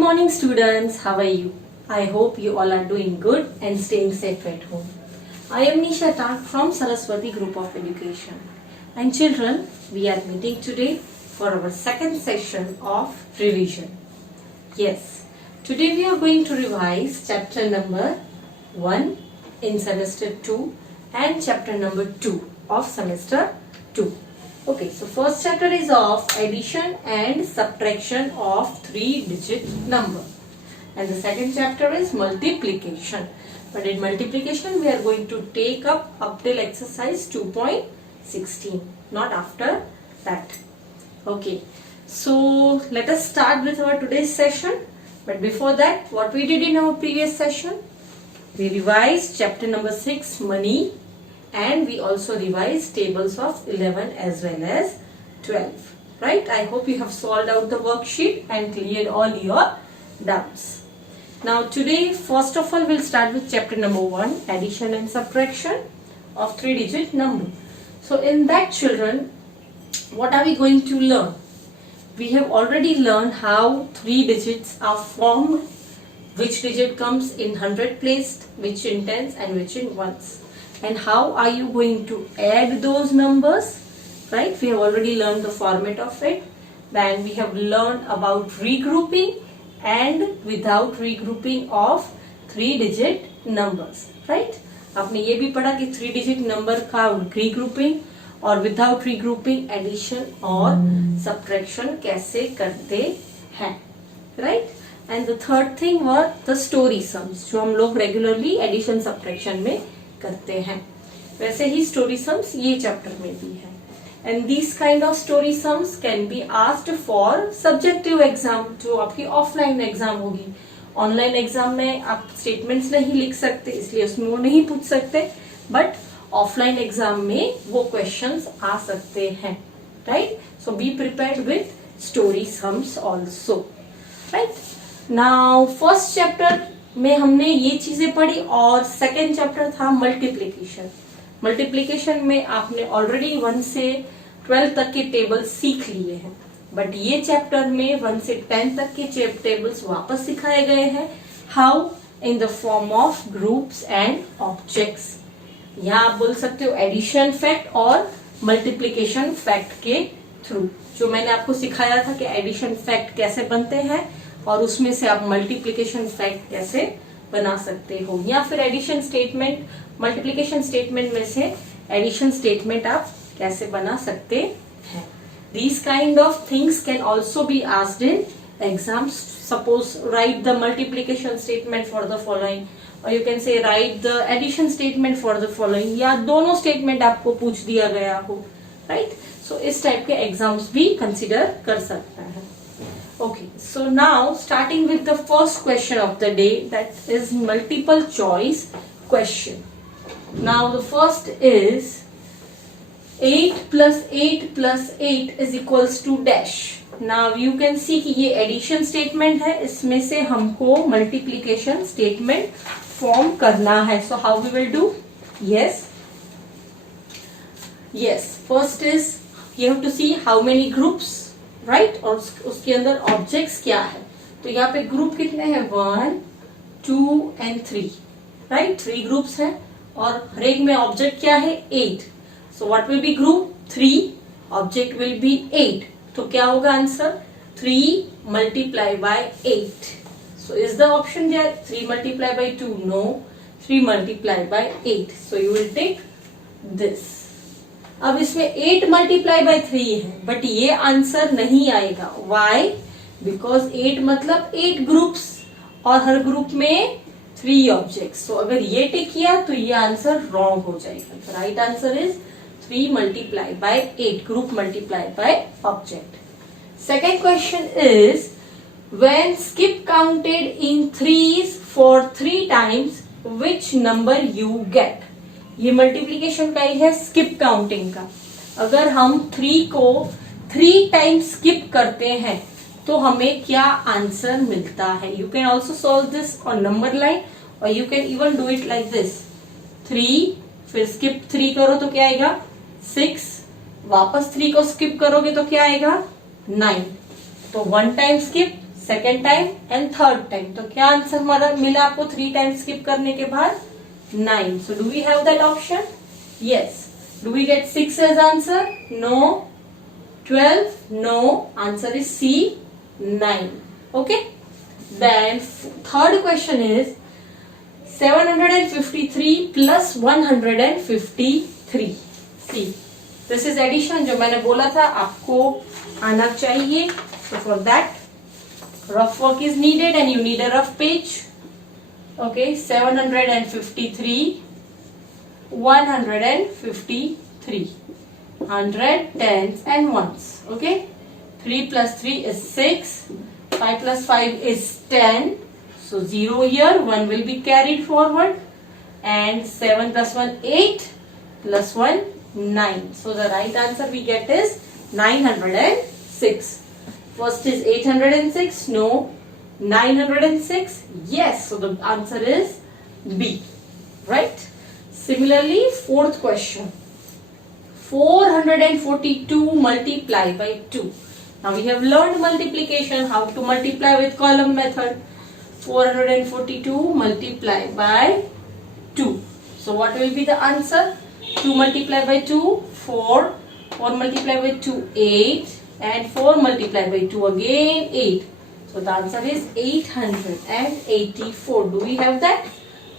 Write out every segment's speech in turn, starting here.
morning students, how are you? I hope you all are doing good and staying safe at home. I am Nisha Tak from Saraswati Group of Education. And children, we are meeting today for our second session of revision. Yes, today we are going to revise chapter number 1 in semester 2 and chapter number 2 of semester 2. Okay, so first chapter is of addition and subtraction of 3-digit number. And the second chapter is multiplication. But in multiplication we are going to take up till exercise 2.16, not after that. Okay, so let us start with our today's session. But before that, what we did in our previous session? We revised chapter number 6, money, and we also revised tables of 11 as well as 12. Right? I hope you have solved out the worksheet and cleared all your doubts. Now today, first of all, we'll start with chapter number 1, addition and subtraction of 3-digit number. So in that, children, what are we going to learn? We have already learned how 3 digits are formed, which digit comes in 100 place, which in tens and which in ones. And how are you going to add those numbers? Right? We have already learned the format of it. Then we have learned about regrouping and without regrouping of 3-digit numbers. Right? आपने ये भी पढ़ा कि 3-digit number का regrouping और without regrouping addition और subtraction कैसे करते हैं. Right? And the third thing was the story sums, जो हम लोग regularly addition subtraction में करते हैं. वैसे ही story sums ये chapter में भी है. And these kind of story sums can be asked for subjective exam, जो आपकी offline exam होगी. Online exam में आप statements नहीं लिख सकते, इसलिए उसमें वो नहीं पूछ सकते. But offline exam में वो questions आ सकते हैं. Right? So be prepared with story sums also. Right? Now first chapter में हमने ये चीजें पढ़ी और सेकेंड चैप्टर था मल्टीप्लिकेशन. मल्टीप्लिकेशन में आपने ऑलरेडी 1 से 12 तक के टेबल सीख लिए हैं. बट ये चैप्टर में 1 से 10 तक के टेबल्स वापस सिखाए गए हैं. How? In the form of groups and objects. यहाँ आप बोल सकते हो एडिशन फैक्ट और मल्टीप्लिकेशन फैक्ट के थ्रू. जो मैंने आपको सिखाया था कि एडिशन फैक्ट कैसे बनते हैं और उसमें से आप मल्टीप्लिकेशन फैक्ट कैसे बना सकते हो, या फिर एडिशन स्टेटमेंट, मल्टीप्लिकेशन स्टेटमेंट में से एडिशन स्टेटमेंट आप कैसे बना सकते हैं. These kind of things can also be asked in exams. Suppose write the multiplication statement for the following, और you can say write the addition statement for the following, या दोनों स्टेटमेंट आपको पूछ दिया गया हो. राइट? सो इस टाइप के एग्जाम्स भी कंसिडर कर सकते हैं. Okay, so now starting with the first question of the day, that is multiple choice question. Now the first is 8 plus 8 plus 8 is equals to dash. Now you can see कि ये addition statement है, इसमें से हमको multiplication statement form करना है. So how we will do? Yes. First is you have to see how many groups. Right? और उसके अंदर ऑब्जेक्ट्स क्या है. तो यहाँ पे ग्रुप कितने हैं? 1, 2 and 3. राइट? 3 ग्रुप्स हैं और हर एक में ऑब्जेक्ट क्या है? 8. सो what will B group? 3. Object will be 8. तो क्या होगा answer? 3 multiplied by 8. So is the option there 3 multiplied by 2? No. 3 multiplied by 8. So you will take this. अब इसमें 8 मल्टीप्लाई बाय 3 है, बट ये आंसर नहीं आएगा. वाई? बिकॉज 8 मतलब 8 ग्रुप्स और हर ग्रुप में 3 ऑब्जेक्ट्स. सो अगर ये टिक किया तो ये आंसर रॉन्ग हो जाएगा. Right answer is 3 multiply by 8, group multiply by object. Second question is when skip counted in threes for 3 times which number you get. ये मल्टीप्लीकेशन का ही है, स्किप काउंटिंग का. अगर हम 3 को 3 टाइम्स स्किप करते हैं तो हमें क्या आंसर मिलता है. You can also solve this on number line और you can even do it like this. 3 फिर स्किप 3 करो तो क्या आएगा? 6. वापस 3 को स्किप करोगे तो क्या आएगा? 9. तो 1 time skip second time and third time. तो क्या आंसर हमारा मिला आपको 3 टाइम्स स्किप करने के बाद? 9. So do we have that option? Yes. Do we get 6 as answer? No. 12? No. Answer is C, 9. Okay. Then third question is 753 plus 153. See, this is addition जो मैंने बोला था आपको आना चाहिए. So for that rough work is needed and you need a rough page. Okay, 753, 153, 100, tens and ones. Okay, 3 plus 3 is 6, 5 plus 5 is 10. So 0 here, 1 will be carried forward, and 7 plus 1 8, plus 1 9. So the right answer we get is 906. First is 806, no. 906, yes. So the answer is B, right? Similarly, fourth question, 442 multiply by 2. Now we have learned multiplication, how to multiply with column method. 442 multiply by 2. So what will be the answer? 2 multiply by 2, 4. 4 multiply by 2, 8. And 4 multiply by 2 again, 8. So the answer is 884. Do we have that?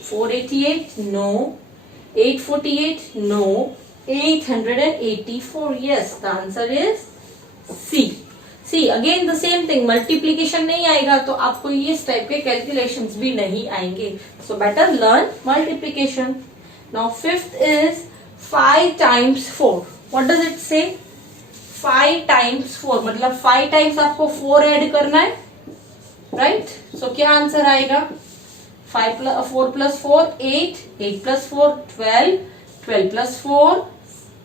488? No. 848? No. 884? Yes. The answer is C. See, again the same thing. Multiplication नहीं आएगा तो आपको ये इस type के calculations भी नहीं आएंगे. So better learn multiplication. Now fifth is 5 times 4. What does it say? 5 times 4 मतलब 5 times आपको 4 ऐड करना है, राइट? सो क्या आंसर आएगा? 4 plus 4 8, 8 plus 4 12, 12 plus 4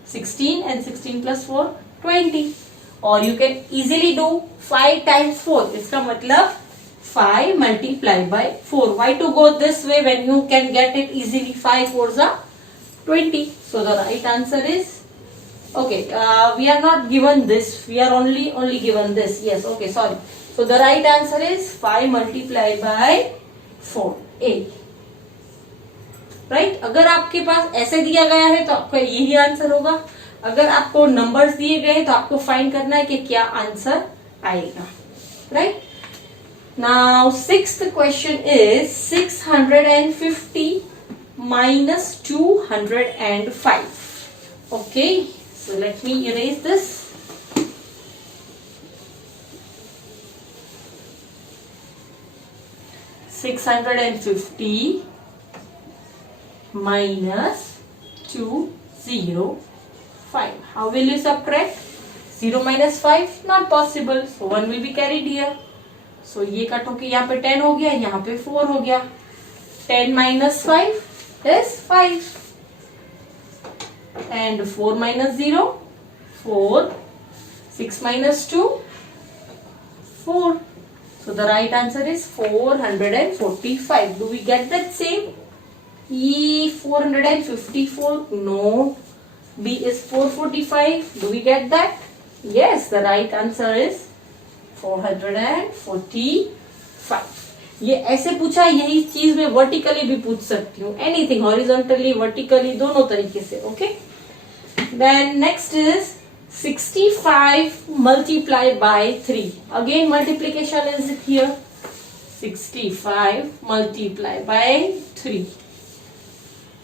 16, and 16 plus 4 20. Or you can easily do 5 times 4. इसका मतलब 5 multiplied by 4. Why to go this way when you can get it easily? 5 4s are 20. So the right answer is okay. We are not given this. We are only given this. Yes. Okay. Sorry. So the right answer is 5 multiplied by 4. A. Right? अगर आपके पास ऐसे दिया गया है तो आपका यही answer होगा. अगर आपको नंबर्स दिए गए तो आपको फाइंड करना है कि क्या आंसर आएगा. Right? Now sixth question is 650 minus 205. Okay, so let me erase this. (650) minus 205. How will you subtract? 0 minus 5? Not possible. So 1 will be carried here. So ये कट होके यहाँ पे 10 हो गया, यहाँ पे 4 हो गया. 10 minus 5 is 5. And 4 minus 0? 4. 6 minus 2? 4. So the right answer is 445. Do we get that same? E 454? No. B is 445. Do we get that? Yes, the right answer is 445. ये ऐसे पूछा, यही चीज मैं वर्टिकली भी पूछ सकती हूँ. एनीथिंग हॉरिजॉन्टली, वर्टिकली, दोनों तरीके से. Okay. Then next is 65 multiplied by 3. Again multiplication is here. 65 multiplied by 3.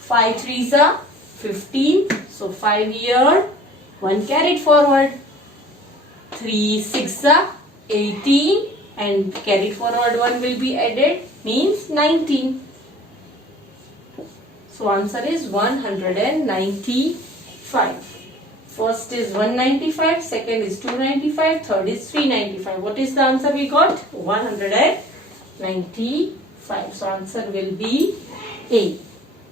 5 3s are 15. So 5 here, 1 carried forward. 3 6s are 18, and carried forward 1 will be added, means 19. So answer is 195. First is 195, second is 295, third is 395. What is the answer we got? 195. So answer will be A.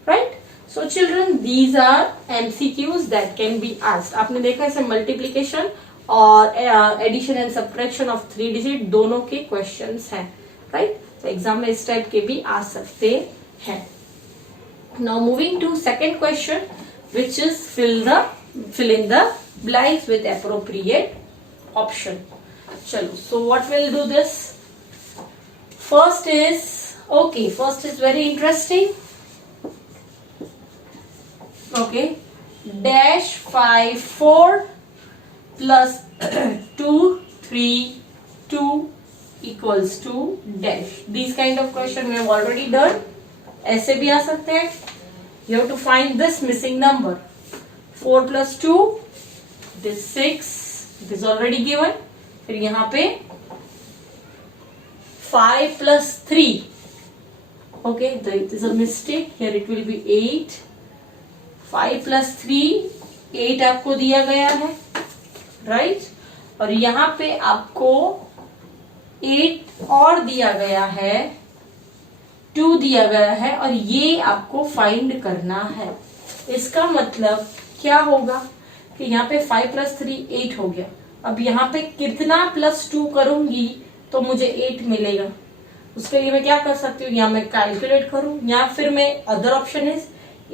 Right? So children, these are MCQs that can be asked. आपने देखा इसे multiplication और addition and subtraction of 3 digit दोनों के questions हैं. Right? तो exam में इस टाइप के भी आ सकते हैं. Now moving to second question, which is fill in the blanks with appropriate option. चलो, so what will do this? First is very interesting. Okay, dash 5 4 plus 2 3 2 equals to dash. These kind of question we have already done. ऐसे भी आ सकते हैं. You have to find this missing number. 4 plus 2, it is 6. It is already given. फिर यहाँ पे 5 plus 3. Okay, it is a mistake. Here it will be 8. 5 plus 3, 8 आपको दिया गया है, right? और यहाँ पे आपको 8 और दिया गया है, 2 दिया गया है, और ये आपको फाइंड करना है. इसका मतलब क्या होगा कि यहाँ पे 5 plus 3 8 हो गया. अब यहाँ पे कितना प्लस 2 करूंगी तो मुझे 8 मिलेगा. उसके लिए मैं क्या कर सकती हूँ, या मैं कैलकुलेट करूं, या फिर मैं अदर ऑप्शन इज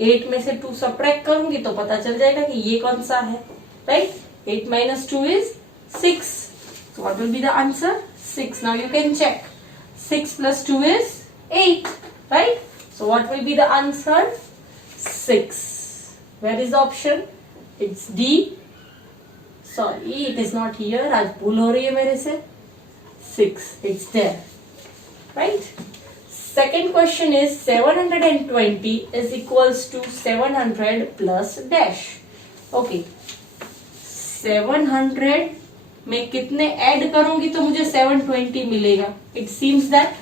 8 में से 2 सब्ट्रैक्ट करूंगी तो पता चल जाएगा कि ये कौन सा है, right? 8 minus 2 is 6. So what will be the answer? 6. Now you can check. 6 plus 2 is 8, right? So what will be the answer? 6. Where is the option? It's D. Sorry, it is not here. आज भूल हो रही है मेरे से. 6. It's there, right? Second question is 720 is equals to 700 plus dash. Okay. 700 में कितने add करूंगी तो मुझे 720 मिलेगा. It seems that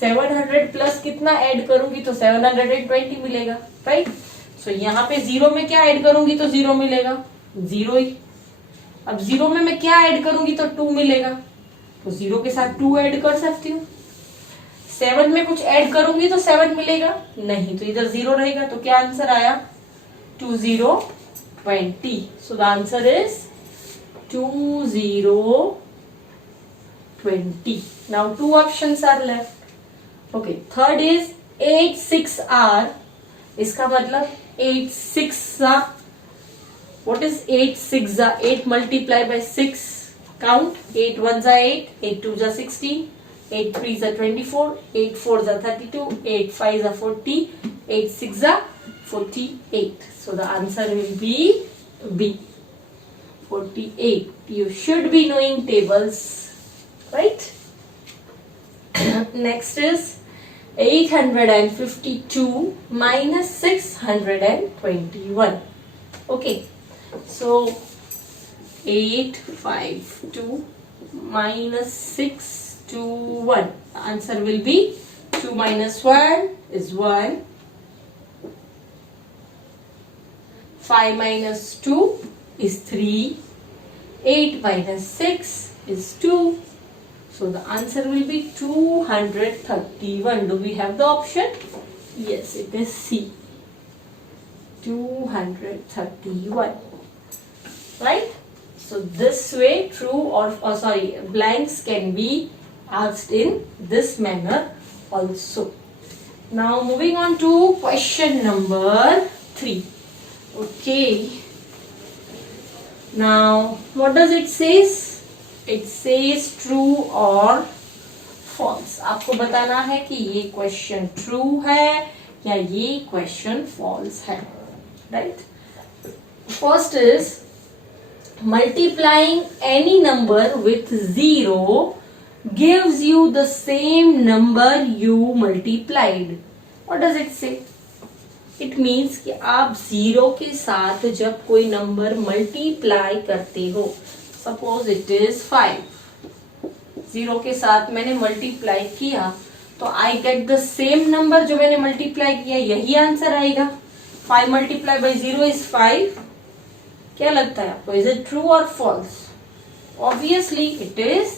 700 प्लस कितना ऐड करूंगी तो 720 मिलेगा, राइट? सो यहाँ पे 0 में क्या ऐड करूंगी तो 0 मिलेगा, 0 ही. अब 0 में मैं क्या ऐड करूंगी तो 2 मिलेगा, तो 0 के साथ 2 ऐड कर सकती हूँ. 7 में कुछ ऐड करूंगी तो 7 मिलेगा नहीं, तो इधर 0 रहेगा. तो क्या आंसर आया? 2020. So the answer is 2020. Now 2 options are left. Okay, third is 8 6 R. इसका मतलब 8 6 what is 8 6 8 multiply by 6. Count. 8 1 8, 8 2 16, 8 3 24, 8 4 32, 8 5 40, 8 6 48. So the answer will be B, 48. You should be knowing tables, right? Next is 852 minus 621. Okay, so 852 minus 621. The answer will be 2 minus 1 is 1. 5 minus 2 is 3. 8 minus 6 is 2. So the answer will be 231. Do we have the option? Yes, it is C. 231. Right? So this way true or sorry, blanks can be asked in this manner also. Now moving on to question number 3. Okay. Now what does it says? It says true or false. आपको बताना है कि ये question true है या ये question false है, right? First is multiplying any number with 0 gives you the same number you multiplied. What does it say? It means कि आप 0 के साथ जब कोई नंबर मल्टीप्लाई करते हो, सपोज इट इज 5, 0 के साथ मैंने मल्टीप्लाई किया तो I get the same number जो मैंने मल्टीप्लाई किया, यही आंसर आएगा. 5 multiplied by 0 is 5. क्या लगता है आपको? इज इट ट्रू और false? Obviously it is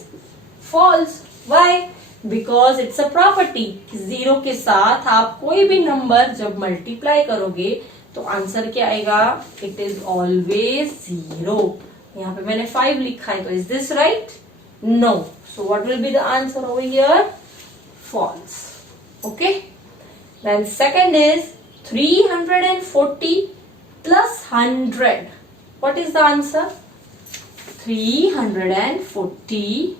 false. Why? Because it's a property. 0 के साथ आप कोई भी नंबर जब मल्टीप्लाई करोगे तो आंसर क्या आएगा? It is always 0. यहाँ पे मैंने 5 लिखा है, तो is this right? No. So what will be the answer over here? False. Okay. Then second is 340 plus 100. What is the answer? 340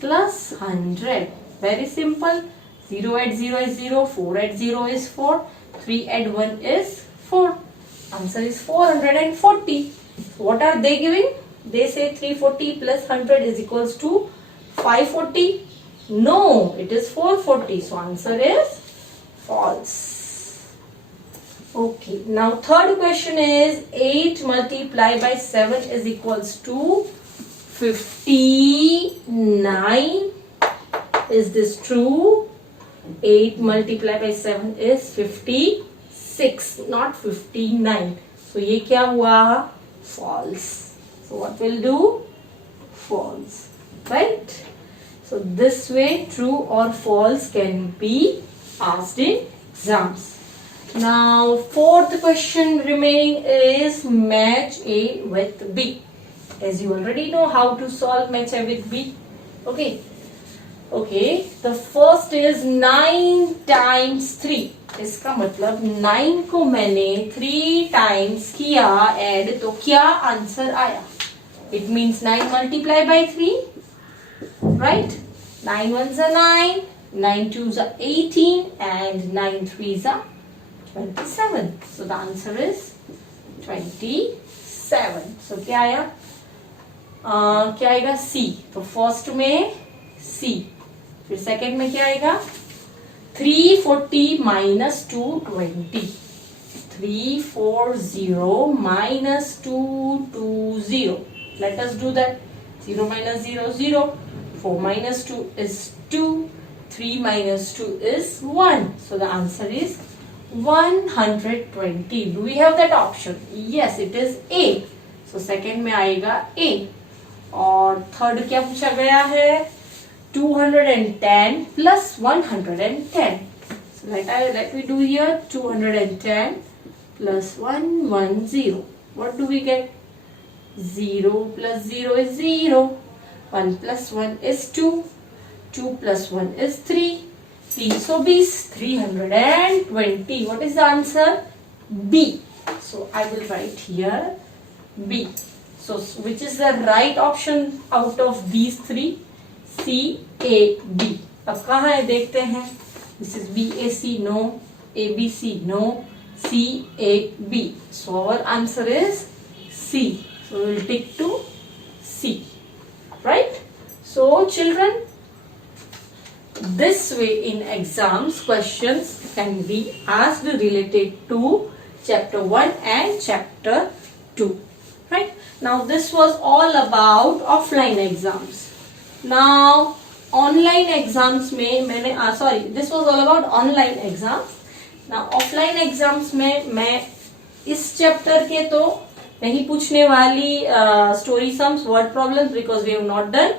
plus 100. Very simple. 0 add 0 is 0, 4 add 0 is 4, 3 add 1 is 4. Answer is 440. So what are they giving? They say 340 plus 100 is equals to 540. No, it is 440. So answer is false. Okay, now third question is 8 multiplied by 7 is equals to 59. Is this true? 8 multiplied by 7 is 56, not 59. So ये क्या हुआ? False. So what will do? False. Right? So this way true or false can be asked in exams. Now fourth question remaining is match A with B. As you already know how to solve match A with B. Okay. Okay, the first is 9 times 3. इसका मतलब 9 को मैंने 3 times किया add तो क्या answer आया? It means 9 multiplied by 3, right? 9 ones are 9, 9 twos are 18, and 9 threes are 27. So the answer is 27. So क्या आया? क्या आएगा? C. तो फर्स्ट में C. फिर सेकेंड में क्या आएगा? 340 minus 220. 340 minus 220. Let us do that. 0 minus 0, 0. 4 minus 2 is 2. 3 minus 2 is 1. So the answer is 120. Do we have that option? Yes, it is A. So second में आएगा A. और third क्या पूछा गया है? 210 plus 110. So let me do here 210 plus 110. What do we get? 0 plus 0 is 0. 1 plus 1 is 2. 2 plus 1 is 3. 320, 320. What is the answer? B. So I will write here B. So which is the right option out of these three? C, A, B. अब कहाँ है देखते हैं. This is B, A, C, no. A, B, C, no. C, A, B. So our answer is C. So we will tick to C. Right? So children, this way in exams questions can be asked related to chapter 1 and chapter 2. Right? Now this was all about offline exams. Now online exams में मैंने this was all about online exams. Now offline exams में मैं इस chapter के तो नहीं पूछने वाली story sums, word problems because we have not done.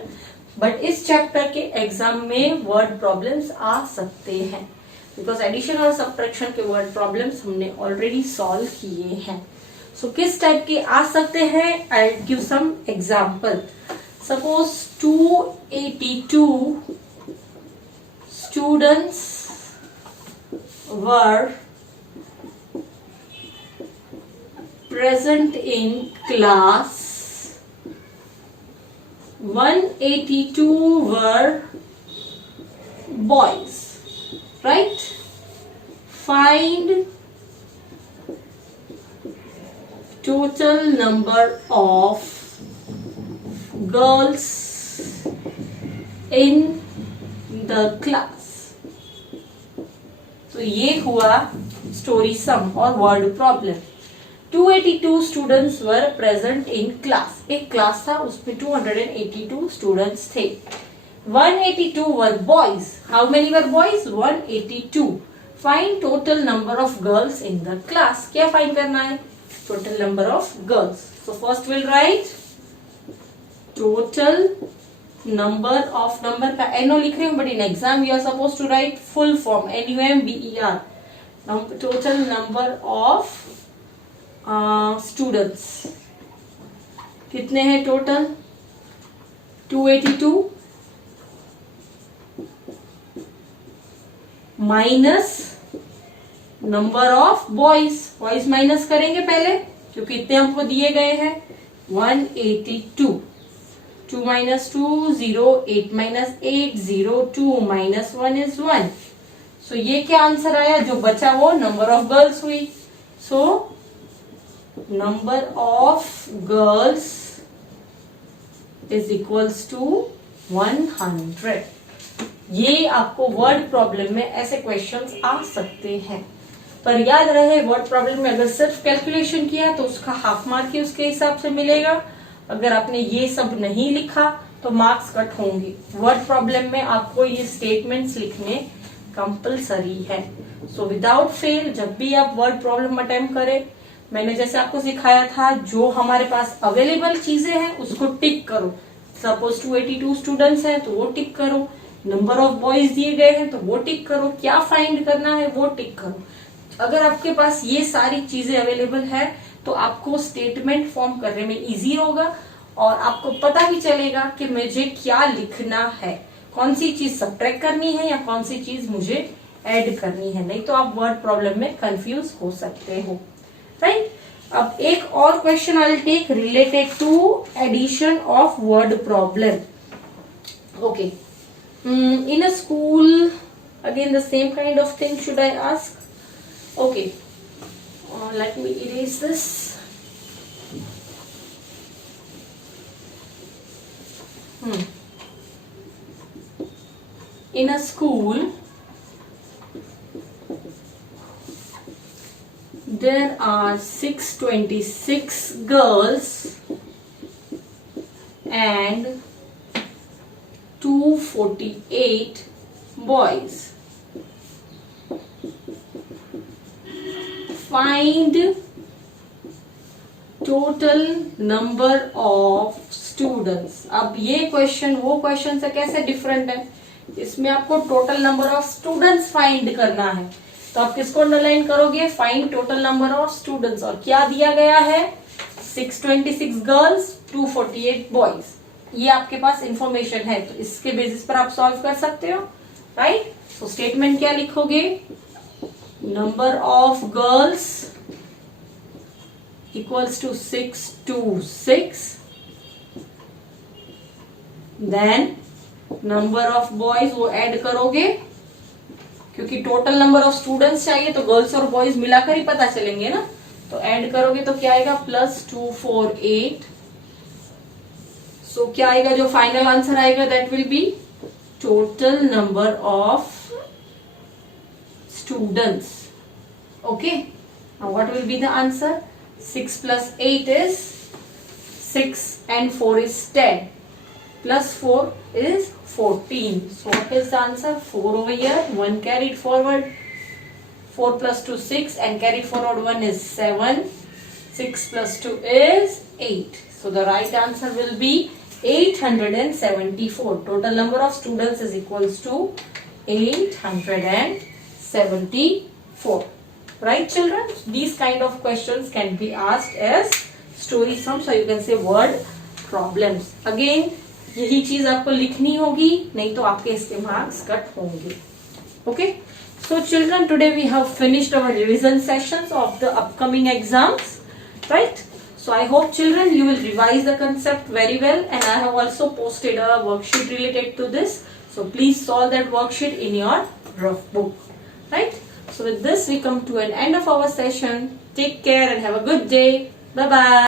But इस chapter के exam में word problems आ सकते हैं because addition और subtraction के word problems हमने already solve किए हैं. So किस type के आ सकते हैं? I'll give some example. Suppose 282 students were present in class. 182 were boys, right? Find total number of girls in the class. तो ये हुआ story sum और word problem. 282 students were present in class. एक class था उसमें 282 students थे. 182 were boys. How many were boys? 182. Find total number of girls in the class. क्या find करना है? Total number of girls. So first we'll write total number of number का NO लिख रहे हैं but in exam you are supposed to write full form NUMBER. Total number of students कितने हैं total? 282 minus number of boys. Boys minus करेंगे पहले क्योंकि इतने हमको दिए गए हैं. 182 2 minus 2, 0, 8 minus 8, 0, 2 minus 1 is 1. So ये क्या आंसर आया? जो बचा वो नंबर ऑफ गर्ल्स हुई. So number of girls is equals to 100. ये आपको वर्ड प्रॉब्लम में ऐसे क्वेश्चंस आ सकते हैं. पर याद रहे वर्ड प्रॉब्लम में अगर सिर्फ कैलकुलेशन किया तो उसका हाफ मार्क ही उसके हिसाब से मिलेगा. अगर आपने ये सब नहीं लिखा तो मार्क्स कट होंगे. वर्ड प्रॉब्लम में आपको ये स्टेटमेंट्स लिखने कंपलसरी है. सो विदाउट फेल जब भी आप वर्ड प्रॉब्लम अटेम्प्ट करें, मैंने जैसे आपको सिखाया था, जो हमारे पास अवेलेबल चीजें हैं उसको टिक करो. सपोज 282 स्टूडेंट्स हैं तो वो टिक करो. नंबर ऑफ बॉयज दिए गए हैं तो वो टिक करो. क्या फाइंड करना है वो टिक करो. अगर आपके पास ये सारी चीजें अवेलेबल है तो आपको स्टेटमेंट फॉर्म करने में इजी होगा और आपको पता भी चलेगा कि मुझे क्या लिखना है, कौन सी चीज सब्ट्रैक्ट करनी है या कौन सी चीज मुझे ऐड करनी है. नहीं तो आप वर्ड प्रॉब्लम में कंफ्यूज हो सकते हो. राइट. अब एक और question I will take related to addition of word problem. Okay. In a school, again the same kind of thing should I ask? Okay, let me erase this. In a school, there are 626 girls and 248 boys. Find total number of students. अब ये question वो question से कैसे different है? इसमें आपको total number of students find करना है. तो आप किसको अंडरलाइन करोगे? Find total number of students. और क्या दिया गया है? 626 गर्ल्स, 248 बॉयज. ये आपके पास इंफॉर्मेशन है तो इसके बेसिस पर आप सॉल्व कर सकते हो. राइट. सो स्टेटमेंट क्या लिखोगे? Number of girls equals to 626. Then number of boys वो ऐड करोगे क्योंकि टोटल नंबर ऑफ स्टूडेंट्स चाहिए तो गर्ल्स और बॉयज मिलाकर ही पता चलेंगे ना. तो ऐड करोगे तो क्या आएगा? प्लस 248. सो क्या आएगा? जो फाइनल आंसर आएगा that will be total number of students. Okay. Now what will be the answer? 6 plus 8 is 6 and 4 is 10 plus 4 is 14. So what is the answer? 4 over here, 1 carried forward. 4 plus 2 6 and carried forward 1 is 7. 6 plus 2 is 8. So the right answer will be 874. Total number of students is equals to 874. Right children? These kind of questions can be asked as story sums, so you can say word problems. Again यही चीज आपको लिखनी होगी, नहीं तो आपके इसके marks cut होंगे. Okay? So children, today we have finished our revision sessions of the upcoming exams. Right? So I hope children you will revise the concept very well, and I have also posted a worksheet related to this. So please solve that worksheet in your rough book. Right? So with this we come to an end of our session. Take care and have a good day. Bye bye.